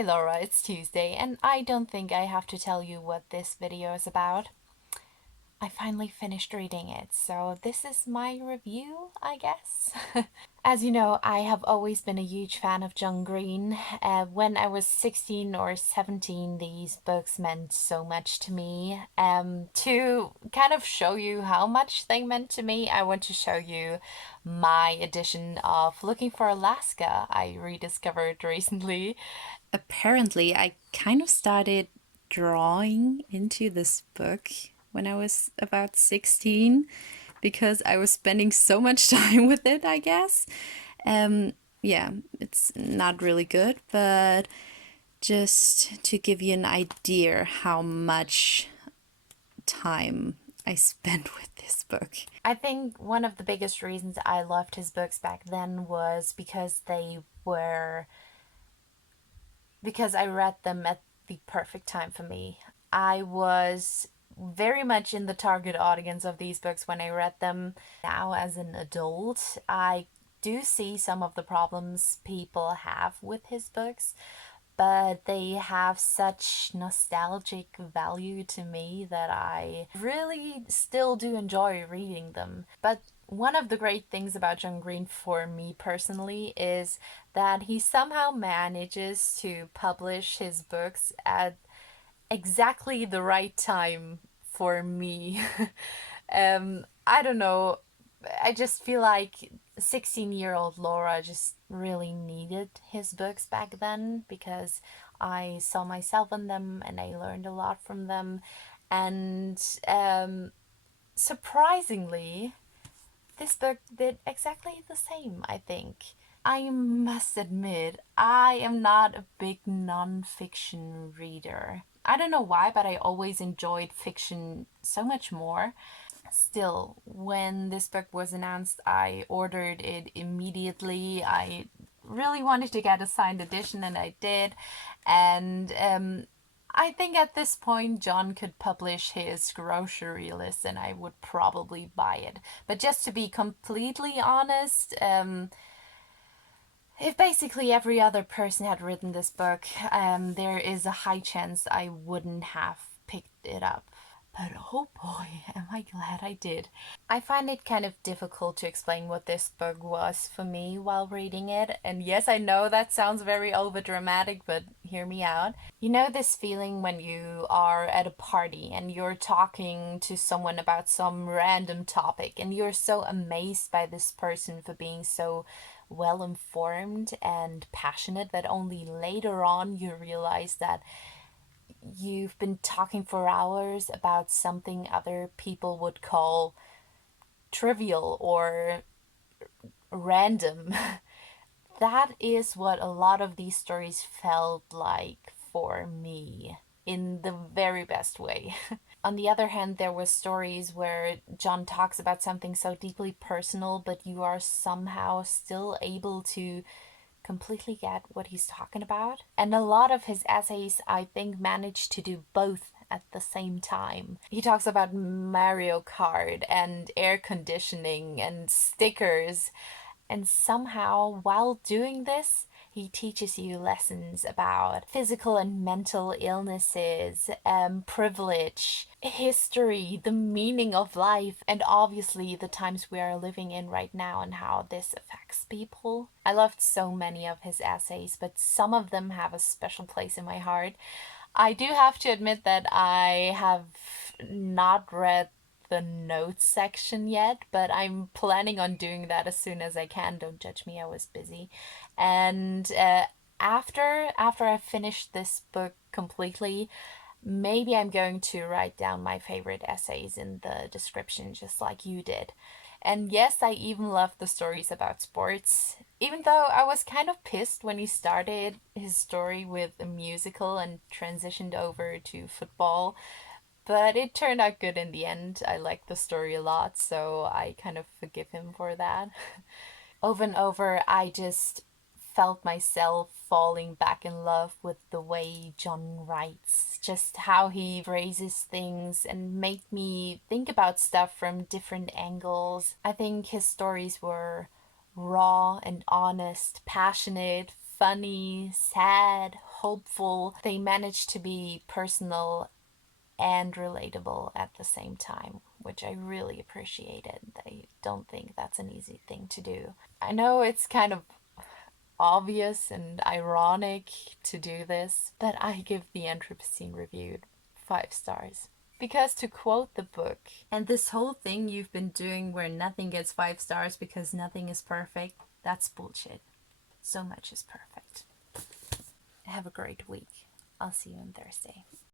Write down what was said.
Hey Laura, it's Tuesday, and I don't think I have to tell you what this video is about. I finally finished reading it, so this is my review, I guess. As you know, I have always been a huge fan of John Green. When I was 16 or 17, these books meant so much to me. To kind of show you how much they meant to me, I want to show you my edition of Looking for Alaska I rediscovered recently. Apparently, I kind of started drawing into this book when I was about 16 because I was spending so much time with it, I guess. Um, yeah, it's not really good, but just to give you an idea how much time I spent with this book. I think one of the biggest reasons I loved his books back then was because I read them at the perfect time for me. I was very much in the target audience of these books when I read them. Now, as an adult, I do see some of the problems people have with his books, but they have such nostalgic value to me that I really still do enjoy reading them. But one of the great things about John Green for me personally is that he somehow manages to publish his books at exactly the right time for me. I don't know. I just feel like 16-year-old Laura just really needed his books back then because I saw myself in them and I learned a lot from them. And surprisingly, this book did exactly the same, I think. I must admit, I am not a big non-fiction reader. I don't know why, but I always enjoyed fiction so much more. Still, when this book was announced, I ordered it immediately. I really wanted to get a signed edition, and I did. And I think at this point, John could publish his grocery list, and I would probably buy it. But just to be completely honest, if basically every other person had written this book, there is a high chance I wouldn't have picked it up. But oh boy, am I glad I did. I find it kind of difficult to explain what this book was for me while reading it. And yes, I know that sounds very overdramatic, but hear me out. You know this feeling when you are at a party and you're talking to someone about some random topic and you're so amazed by this person for being so well informed and passionate that only later on you realize that you've been talking for hours about something other people would call trivial or random. That is what a lot of these stories felt like for me in the very best way. On the other hand, there were stories where John talks about something so deeply personal, but you are somehow still able to completely get what he's talking about. And a lot of his essays, I think, manage to do both at the same time. He talks about Mario Kart and air conditioning and stickers. And somehow, while doing this, he teaches you lessons about physical and mental illnesses, privilege, history, the meaning of life, and obviously the times we are living in right now and how this affects people. I loved so many of his essays, but some of them have a special place in my heart. I do have to admit that I have not read the notes section yet, but I'm planning on doing that as soon as I can. Don't judge me, I was busy. And after I finish this book completely, maybe I'm going to write down my favorite essays in the description, just like you did. And yes, I even love the stories about sports, even though I was kind of pissed when he started his story with a musical and transitioned over to football. But it turned out good in the end. I liked the story a lot, so I kind of forgive him for that. Over and over, I just felt myself falling back in love with the way John writes, just how he phrases things and make me think about stuff from different angles. I think his stories were raw and honest, passionate, funny, sad, hopeful. They manage to be personal and relatable at the same time, which I really appreciated. I don't think that's an easy thing to do. I know it's kind of obvious and ironic to do this, but I give the Anthropocene Reviewed 5 stars. Because to quote the book, and this whole thing you've been doing where nothing gets 5 stars because nothing is perfect, that's bullshit. So much is perfect. Have a great week. I'll see you on Thursday.